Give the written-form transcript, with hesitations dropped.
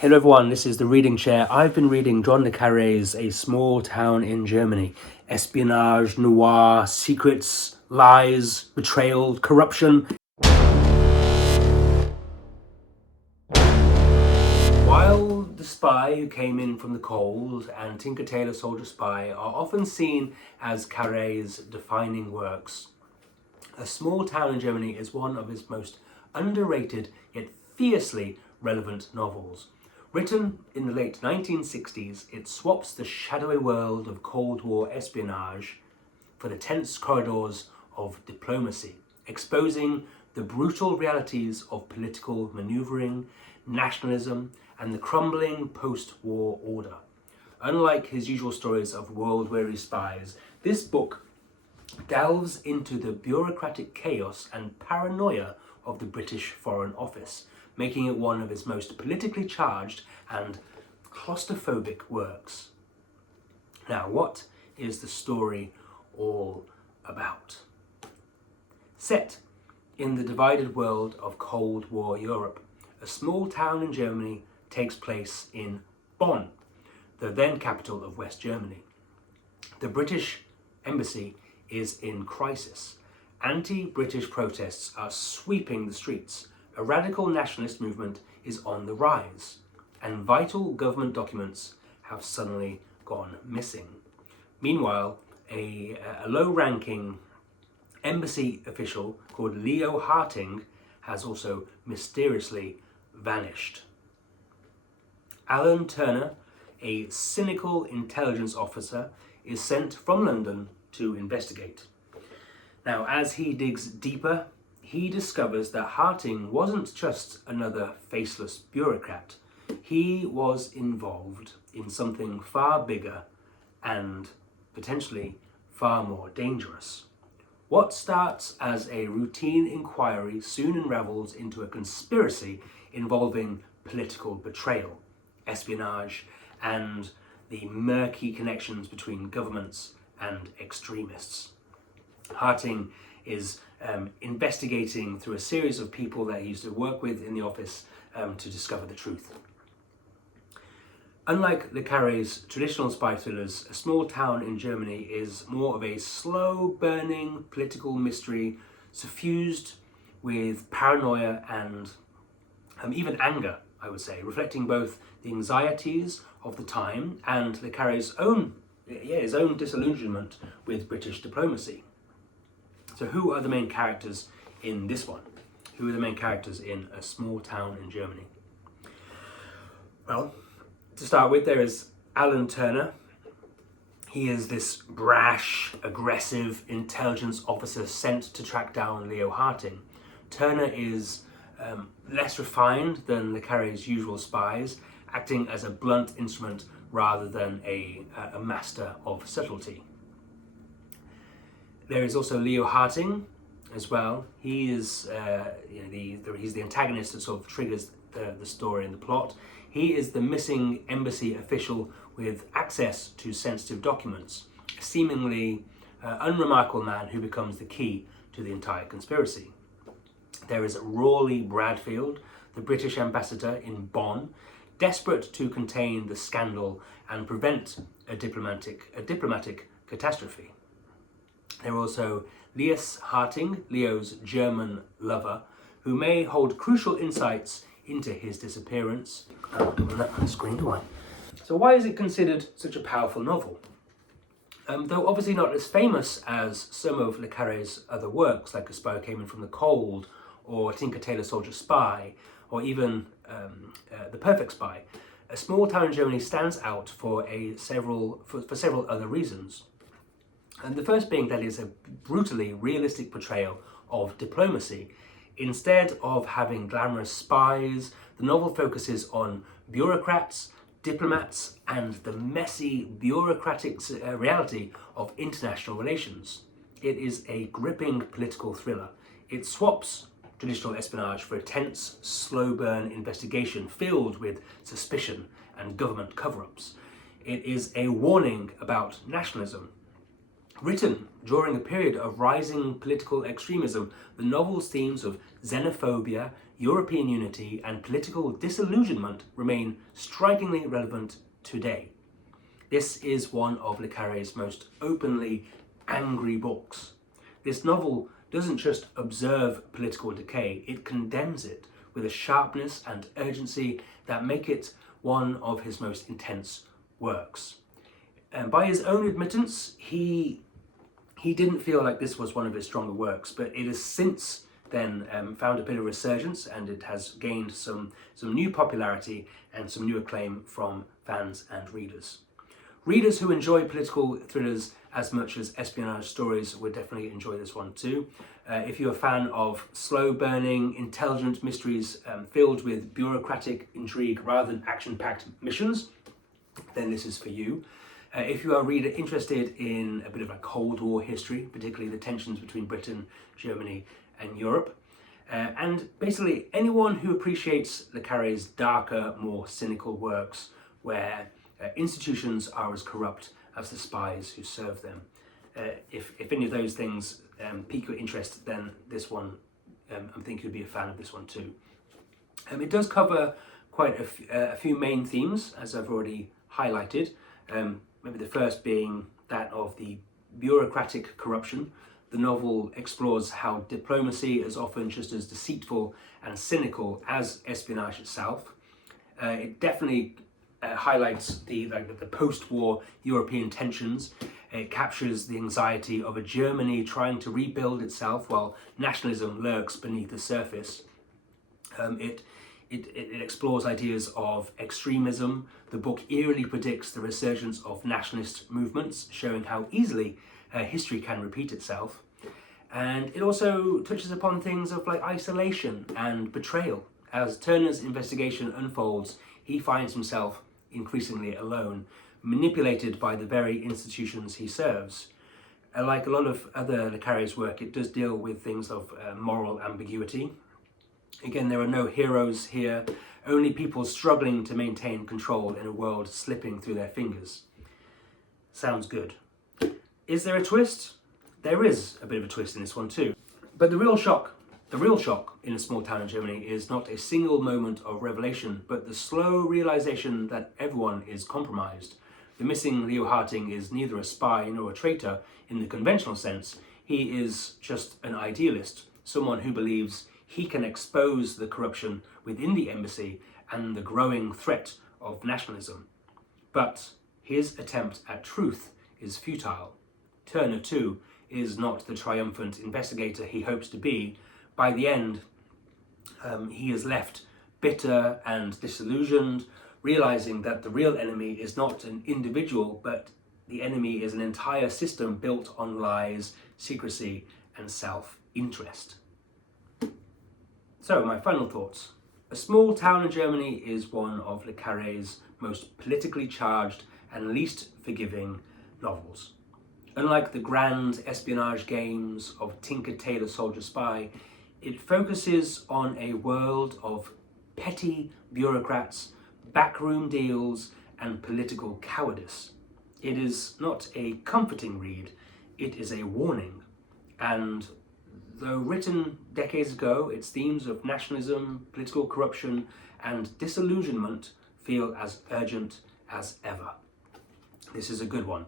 Hello everyone, this is the Reading Chair. I've been reading John le Carré's A Small Town in Germany. Espionage, noir, secrets, lies, betrayal, corruption. While The Spy Who Came In From the Cold and Tinker Tailor Soldier Spy are often seen as Carré's defining works, A Small Town in Germany is one of his most underrated yet fiercely relevant novels. Written in the late 1960s, it swaps the shadowy world of Cold War espionage for the tense corridors of diplomacy, exposing the brutal realities of political maneuvering, nationalism, and the crumbling post-war order. Unlike his usual stories of world-weary spies, this book delves into the bureaucratic chaos and paranoia of the British Foreign Office, making it one of his most politically charged and claustrophobic works. Now, what is the story all about? Set in the divided world of Cold War Europe, a small town in Germany takes place in Bonn, the then capital of West Germany. The British embassy is in crisis. Anti-British protests are sweeping the streets. A radical nationalist movement is on the rise, and vital government documents have suddenly gone missing. Meanwhile, a low-ranking embassy official called Leo Harting has also mysteriously vanished. Alan Turner, a cynical intelligence officer, is sent from London to investigate. Now, as he digs deeper, he discovers that Harting wasn't just another faceless bureaucrat. He was involved in something far bigger and potentially far more dangerous. What starts as a routine inquiry soon unravels into a conspiracy involving political betrayal, espionage, and the murky connections between governments and extremists. Harting is investigating through a series of people that he used to work with in the office to discover the truth. Unlike Le Carré's traditional spy thrillers, A Small Town in Germany is more of a slow-burning political mystery suffused with paranoia and even anger, I would say, reflecting both the anxieties of the time and Le Carré's his own disillusionment with British diplomacy. So who are the main characters in this one? Who are the main characters in A Small Town in Germany? Well, to start with, there is Alan Turner. He is this brash, aggressive intelligence officer sent to track down Leo Harting. Turner is less refined than Le Carré's usual spies, acting as a blunt instrument rather than a master of subtlety. There is also Leo Harting as well. He is he's the antagonist that sort of triggers the story and the plot. He is the missing embassy official with access to sensitive documents, a seemingly unremarkable man who becomes the key to the entire conspiracy. There is Rawley Bradfield, the British ambassador in Bonn, desperate to contain the scandal and prevent a diplomatic catastrophe. There are also Leo Harting, Leo's German lover, who may hold crucial insights into his disappearance. I don't want that on the screen, do I? So why is it considered such a powerful novel? Though obviously not as famous as some of Le Carré's other works, like A Spy Who Came In From the Cold, or Tinker Tailor Soldier Spy, or even The Perfect Spy, A Small Town in Germany stands out for several other reasons. And the first being that it's a brutally realistic portrayal of diplomacy. Instead of having glamorous spies, the novel focuses on bureaucrats, diplomats, and the messy bureaucratic reality of international relations. It is a gripping political thriller. It swaps traditional espionage for a tense, slow-burn investigation filled with suspicion and government cover-ups. It is a warning about nationalism. Written during a period of rising political extremism, the novel's themes of xenophobia, European unity and political disillusionment remain strikingly relevant today. This is one of Le Carré's most openly angry books. This novel doesn't just observe political decay, it condemns it with a sharpness and urgency that make it one of his most intense works. And by his own admittance, he didn't feel like this was one of his stronger works, but it has since then found a bit of resurgence, and it has gained some new popularity and some new acclaim from fans and readers. Readers who enjoy political thrillers as much as espionage stories would definitely enjoy this one too. If you're a fan of slow-burning, intelligent mysteries filled with bureaucratic intrigue rather than action-packed missions, then this is for you. If you are a reader interested in a bit of a Cold War history, particularly the tensions between Britain, Germany and Europe, and basically anyone who appreciates Le Carré's darker, more cynical works where institutions are as corrupt as the spies who serve them. If any of those things pique your interest, then this one, I think you'd be a fan of this one too. It does cover quite a few main themes, as I've already highlighted. Maybe the first being that of the bureaucratic corruption. The novel explores how diplomacy is often just as deceitful and cynical as espionage itself. It definitely highlights the post-war European tensions. It captures the anxiety of a Germany trying to rebuild itself while nationalism lurks beneath the surface. It explores ideas of extremism. The book eerily predicts the resurgence of nationalist movements, showing how easily history can repeat itself. And it also touches upon things of like isolation and betrayal. As Turner's investigation unfolds, he finds himself increasingly alone, manipulated by the very institutions he serves. Like a lot of other Le Carré's work, it does deal with things of moral ambiguity. Again, there are no heroes here, only people struggling to maintain control in a world slipping through their fingers. Sounds good. Is there a twist? There is a bit of a twist in this one too. But the real shock in A Small Town in Germany is not a single moment of revelation, but the slow realization that everyone is compromised. The missing Leo Harting is neither a spy nor a traitor in the conventional sense. He is just an idealist, someone who believes he can expose the corruption within the embassy and the growing threat of nationalism. But his attempt at truth is futile. Turner, too, is not the triumphant investigator he hopes to be. By the end, he is left bitter and disillusioned, realizing that the real enemy is not an individual, but the enemy is an entire system built on lies, secrecy, and self-interest. So, my final thoughts. A Small Town in Germany is one of Le Carré's most politically charged and least forgiving novels. Unlike the grand espionage games of Tinker, Tailor, Soldier, Spy, it focuses on a world of petty bureaucrats, backroom deals, and political cowardice. It is not a comforting read, it is a warning. And though written decades ago, its themes of nationalism, political corruption, and disillusionment feel as urgent as ever. This is a good one.